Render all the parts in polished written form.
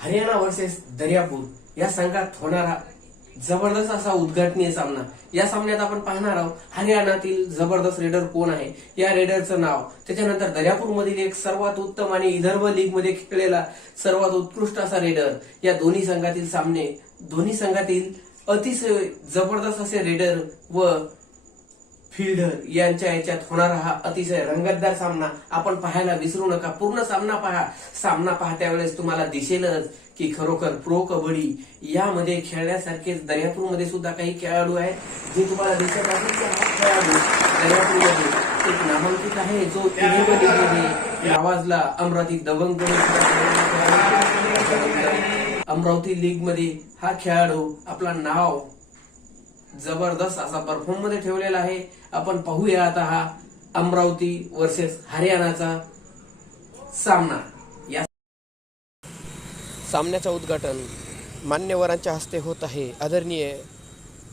Haryana versus Daryapur या संघात होणारा जबरदस्त असा उद्घाटनीय सामना। या सामन्यात आपण पाहणार आहोत हरियाणातील जबरदस्त रेडर कोण आहे, या रेडरचं नाव, त्याच्यानंतर दर्यापूर मधील एक सर्वात उत्तम आणि विदर्भ लीग मध्ये खेळलेला सर्वात उत्कृष्ट असा रेडर, या दोन्ही संघातील सामने, दोन्ही संघातील अतिशय जबरदस्त असे रेडर व फिल्डर यांच्या याच्यात होणारा हा अतिशय रंगतदार सामना आपण पाहायला विसरू नका। पूर्ण सामना पहा। सामना पाहत्या वेळेस तुम्हाला दिसेलच की खरोखर प्रो कबड्डी यामध्ये खेळण्यासारखेच दर्यापूरमध्ये सुद्धा काही खेळाडू आहेत, जे तुम्हाला दिसत असेल की हा खेळाडू दर्यापूरमध्ये एक नामांकित आहे, जो लीगमध्ये नावाजला अमरावती दबंग अमरावती लीग मध्ये हा खेळाडू आपला नाव जबरदस्त असा परफॉर्म मध्ये ठेवलेला आहे। आपण पाहूया आता हा अमरावती वर्सेस हरियाणाचा सामना। या सामन्याचं उद्घाटन मान्यवरांच्या हस्ते होत आहे। आदरणीय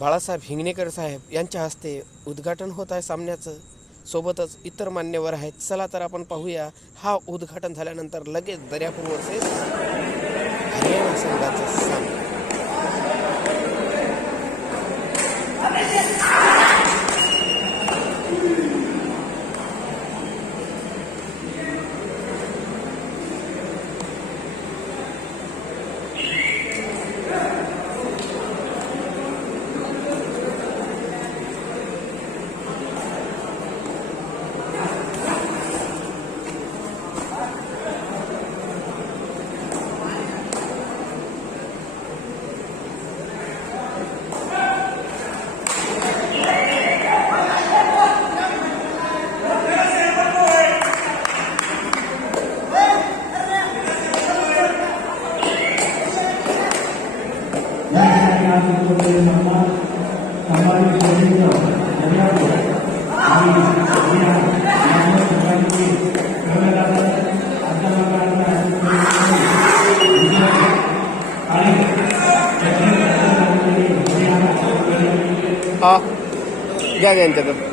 बाळासाहेब हिंगणेकर साहेब यांच्या हस्ते उद्घाटन होत आहे सामन्याचं, सोबतच इतर मान्यवर आहेत। चला तर आपण पाहूया हा उद्घाटन झाल्यानंतर लगेच दर्यापूर वर्सेस हरियाणा संघाचा सामना। घ्या यांच्याकडे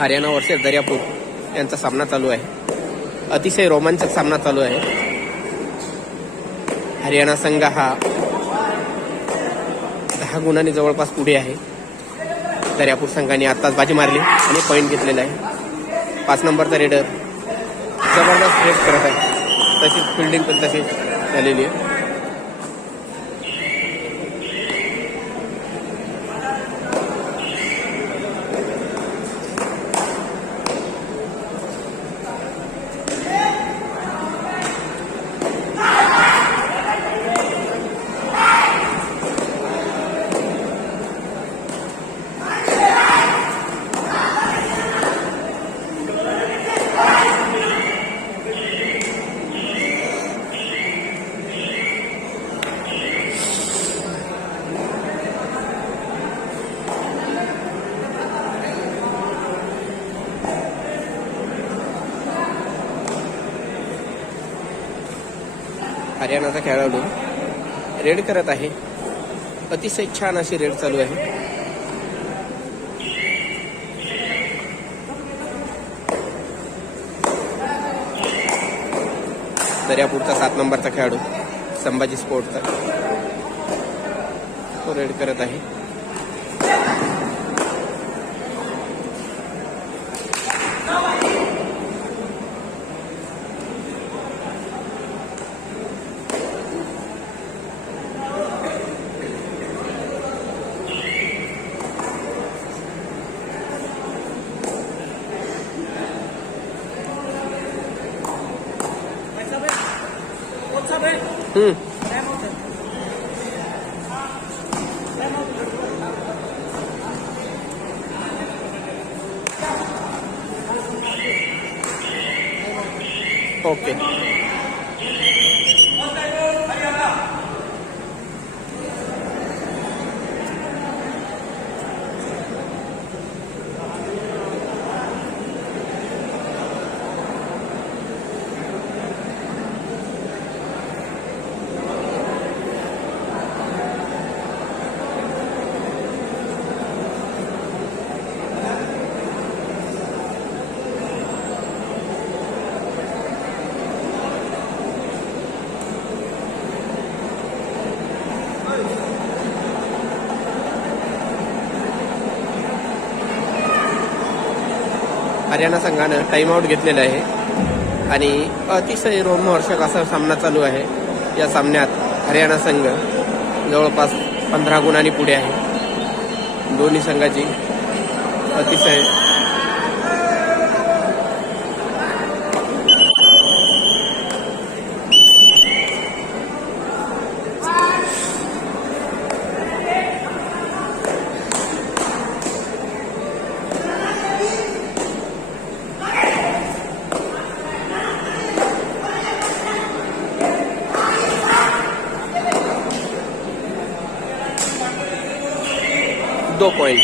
हरियाणा वर्सेस दर्यापूर यांचा सामना चालू आहे। अतिशय रोमांचक सामना चालू आहे। हरियाणा संघ हा 10 गुणांनी जवळपास पुढे आहे. दर्यापूर संघाने आत्ताच बाजी मारली आणि पॉईंट घेतलेला आहे. 5 नंबरचा रेडर जबरदस्त रेड करत आहे. तशीच फिल्डिंग पण तशीच झालेली आहे. हरियाणाचा खेळाडू रेड करत आहे. अतिशय छान अशी रेड चालू आहे. दर्यापूरचा 7 नंबरचा खेळाडू संभाजी स्पोर्टचा तो रेड करत आहे. ओके. हरियाणा संघानं टाइमआउट घेतलेला आहे आणि अतिशय रोमहर्षक असा सामना चालू आहे. या सामन्यात हरियाणा संघ जवळपास 15 गुणांनी पुढे आहे. दोन्ही संघाची अतिशय दो पॉइंट.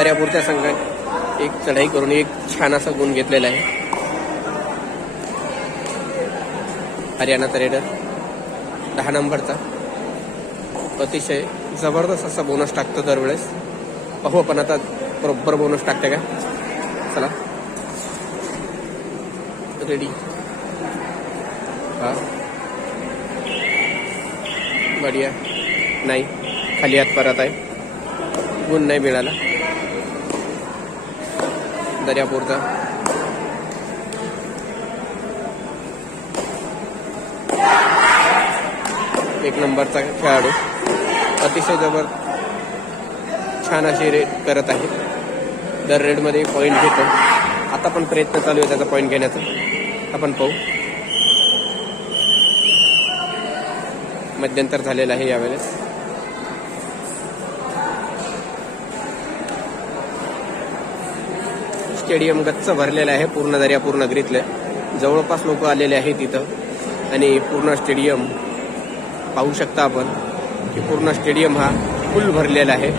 दर्यापूरच्या संघाने एक चढाई करून एक छान असा गुण घेतलेला आहे. हरियाणाचा रेडर 10 नंबरचा अतिशय जबरदस्त असा बोनस टाकतो दरवेळेस. पाहू आपण आता बरोबर बोनस टाकते का. चला रेडी. हा बढिया. नाही, खाली हात परत आहे, गुण नाही मिळाला दर्यापूरचा. एक नंबरचा खेळाडू अतिशय छान अशी रेड करत आहे. दर रेडमध्ये पॉईंट घेतो. आता पण प्रयत्न चालू आहे त्याचा पॉईंट घेण्याचा. आपण पाहू. मध्यंतर झालेलं आहे यावेळेस. स्टेडियम गच्च भरलेलं आहे पूर्ण दर्यापूर नगरीतले. जवळपास लोक आलेले आहेत इथं आणि पूर्ण स्टेडियम पाहू शकता आपण की पूर्ण स्टेडियम हा फुल भरलेला आहे.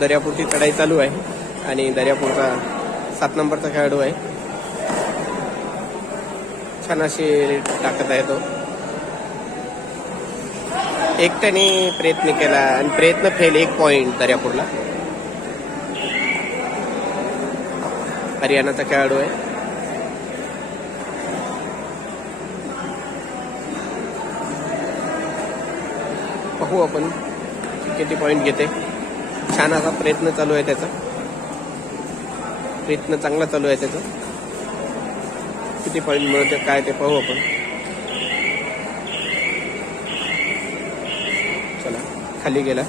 दर्यापूरची चढाई चालू आहे आणि दर्यापूरचा 7 नंबरचा खेळाडू आहे. छान अशी टाकत आहे तो. एकट्याने प्रयत्न केला आणि प्रयत्न फेल. 1 पॉइंट दर्यापूरला. हरियाणाचा खेळाडू आहे. पाहू आपण किती पॉइंट घेते. छान असा प्रयत्न चालू आहे त्याचा. प्रयत्न चांगला चालू आहे त्याचा. किती पॉइंट मिळते काय ते पाहू आपण. चला खाली गेला.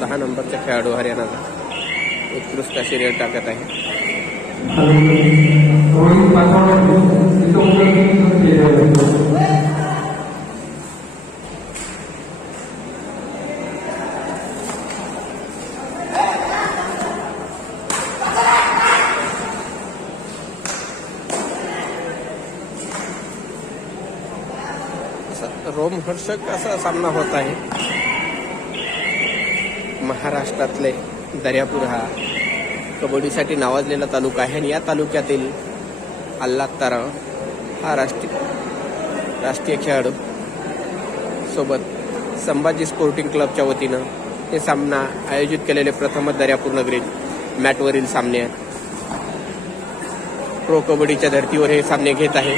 दहा नंबरचा खेळाडू हरियाणाचा उत्कृष्ट अशी रेड टाकत आहे. रोमहर्षक असा सामना होत आहे. महाराष्ट्रातले दर्यापूर हा कबड्डीसाठी नावाजलेला तालुका आहे आणि या तालुक्यातील अल्लातारा हा राष्ट्रीय खेळाडू सोबत संभाजी स्पोर्टिंग क्लबच्या वतीनं हे सामना आयोजित केलेले प्रथमच दर्यापूर नगरीत मॅटवरील सामने आहेत. प्रो कबड्डीच्या धर्तीवर हे सामने घेत आहे.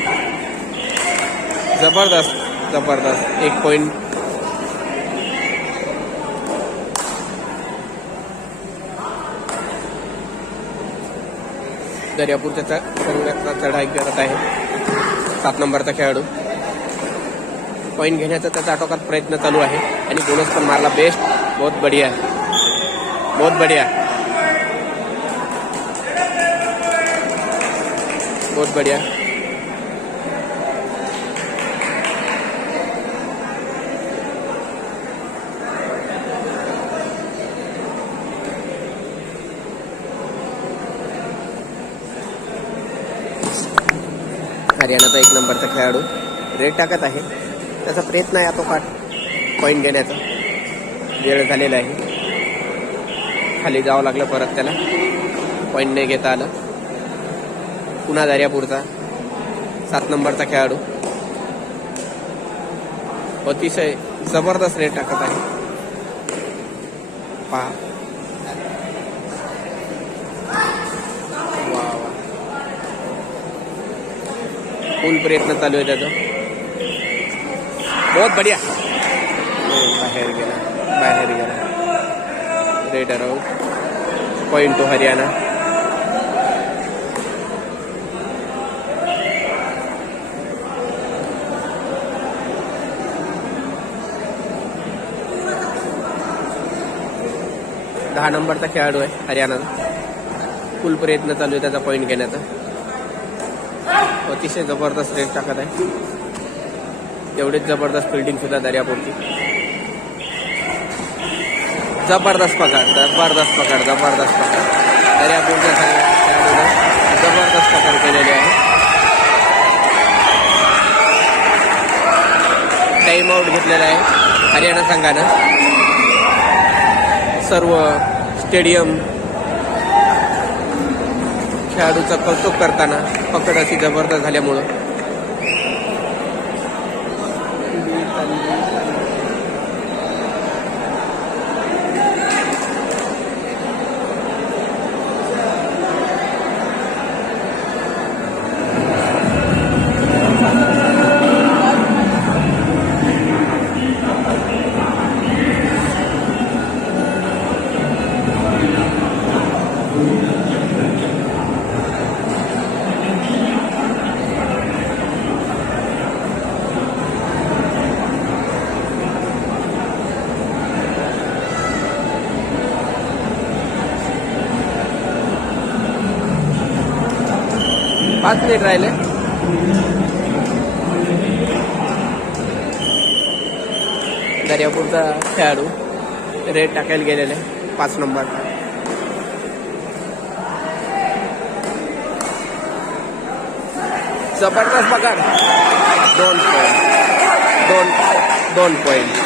जबरदस्त 1 पॉइंट दर्यापूरच्या संघाचा चढाई करत आहे 7 नंबरचा खेळाडू. पॉईंट घेण्याचा त्याचा आटोकात प्रयत्न चालू आहे आणि बोनस पण मारला. बेस्ट, बहुत बढिया, बहुत बढिया, बहुत बढिया. हरियाणाचा 1 नंबरचा खेळाडू रेड टाकत आहे. त्याचा प्रयत्न आहे आटोकाट पॉईंट घेण्याचा. वेळ झालेला आहे. खाली जावं लागलं परत त्याला. पॉईंट नाही घेता आलं. पुन्हा दर्यापूरचा 7 नंबरचा खेळाडू अतिशय जबरदस्त रेड टाकत आहे. पहा, फुल प्रयत्न चालू आहे त्याचा. बहुत बढिया. बाहेर गेला. Raider out. Point two Haryana. दहा नंबरचा खेळाडू आहे हरियाणाचा. फुल प्रयत्न चालू आहे त्याचा पॉइंट घेण्याचा. अतिशय जबरदस्त रेट टाकत आहे. एवढीच जबरदस्त फिल्डिंग सुद्धा दर्यापूरची. जबरदस्त पकड. दर्यापूरच्या खेळाडूने जबरदस्त पकड केलेली आहे. टाइम आउट घेतलेला आहे हरियाणा संघानं. सर्व स्टेडियम खेळाडूचं कौतुक करताना पकड अशी जबरदस्त झाल्यामुळं पाच मिनिट राहिले. दर्यापूरचा खेळाडू रेड टाकायला गेलेले 5 नंबर. जबरदस्त पकड. 2 पॉइंट.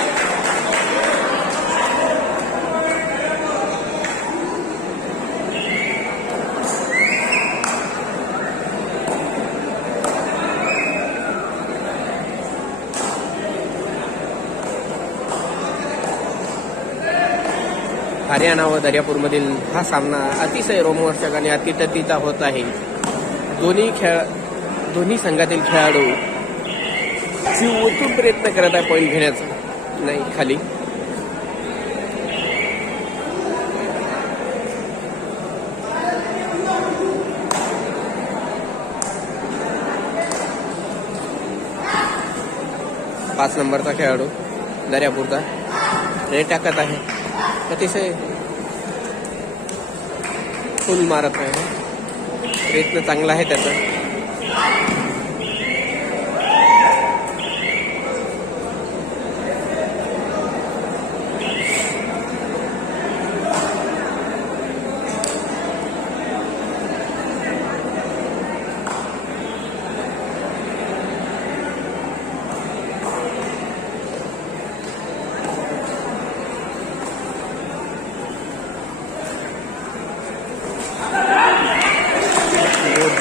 हरियाणा व दर्यापूरमधील हा सामना अतिशय रोमहर्षक आणि अतिटतीचा होत आहे. दोन्ही संघातील खेळाडू जीव ओतून प्रयत्न करत आहे पॉईंट घेण्याचा. नाही, खाली. पाच नंबरचा खेळाडू दर्यापूरचा रेड टाकत आहे. अतिशय फुल मारत आहे. प्रयत्न चांगला आहे त्याचा.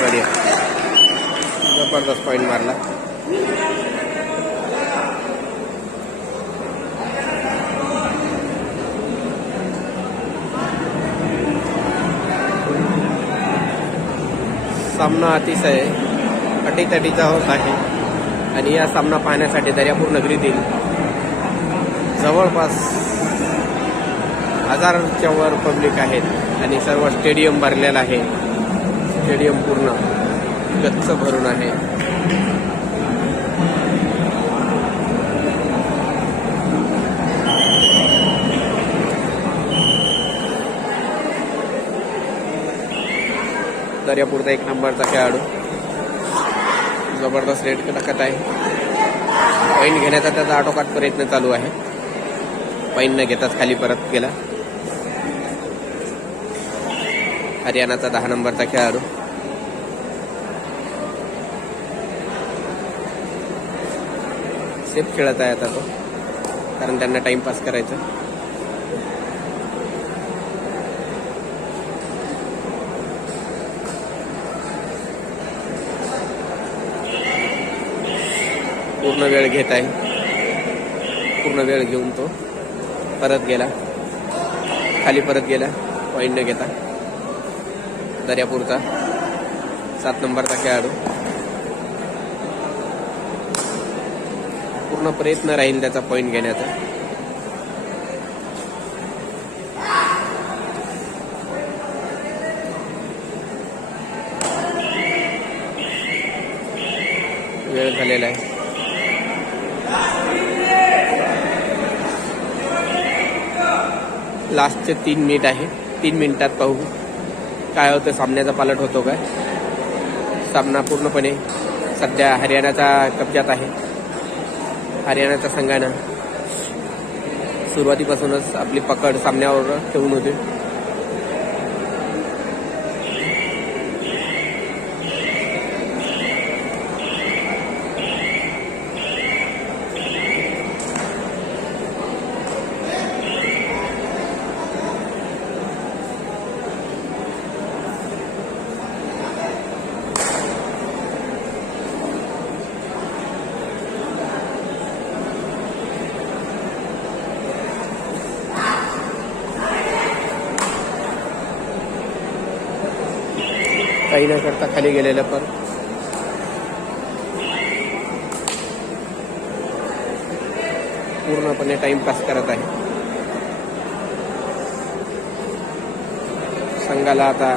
बढ़िया, जबरदस्त पॉइंट मारला. सामना अतिशय अटीतटीचा होत आहे आणि या सामना पाहण्यासाठी दर्यापूर नगरीतील जवळपास 1000च्या वर पब्लिक आहेत आणि सर्व स्टेडियम भरलेला आहे. स्टेडियम पूर्ण गच्च भरून आहे. दर्यापूरचा 1 नंबरचा खेळाडू जबरदस्त रेड टाकत आहे. पॉईंट घेण्याचा त्याचा आटोकाट प्रयत्न चालू आहे. पॉईंट न घेताच खाली परत गेला. हरियाणाचा 10 नंबरचा खेळाडू सेफ खेळत आहे आता तो, कारण त्यांना टाइमपास करायचा. पूर्ण वेळ घेत आहे. पूर्ण वेळ घेऊन तो परत गेला, खाली परत गेला. पॉईंट न घेता दर्यापूरचा 7 नंबरचा खेळाडू पूर्ण प्रयत्न राहील त्याचा पॉईंट घेण्याचा. वेळ झालेला आहे. लास्टचे 3 मिनिट आहे. 3 मिनिटात पाहू काय होतं, सामन्याचा पालट होतो काय. सामना पूर्णपणे सध्या हरियाणाच्या कब्जात आहे. हरियाणाच्या संघानं सुरुवातीपासूनच आपली पकड सामन्यावर ठेवून होती. काही न करता खाली गेलेलं पण पूर्णपणे टाइमपास करत आहे. संघाला आता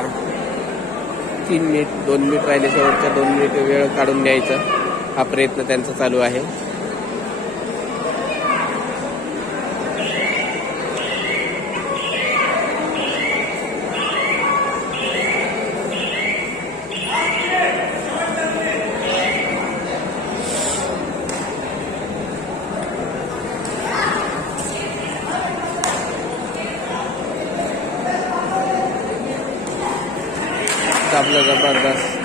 3 मिनिट 2 मिनिट राहिले. शेवटच्या 2 मिनिट वेळ काढून द्यायचा हा प्रयत्न त्यांचा चालू आहे. आपलं जबरदस्त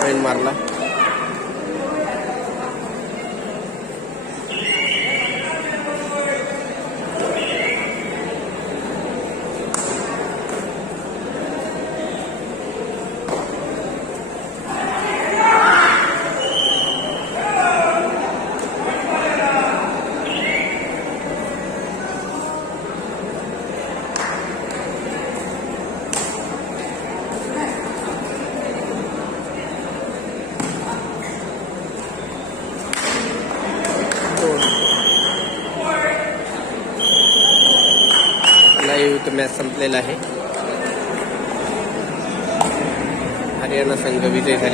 पॉईंट मारला. लाईव्ह मॅच संपलेला आहे. हरियाणा संघ विजयी झाले.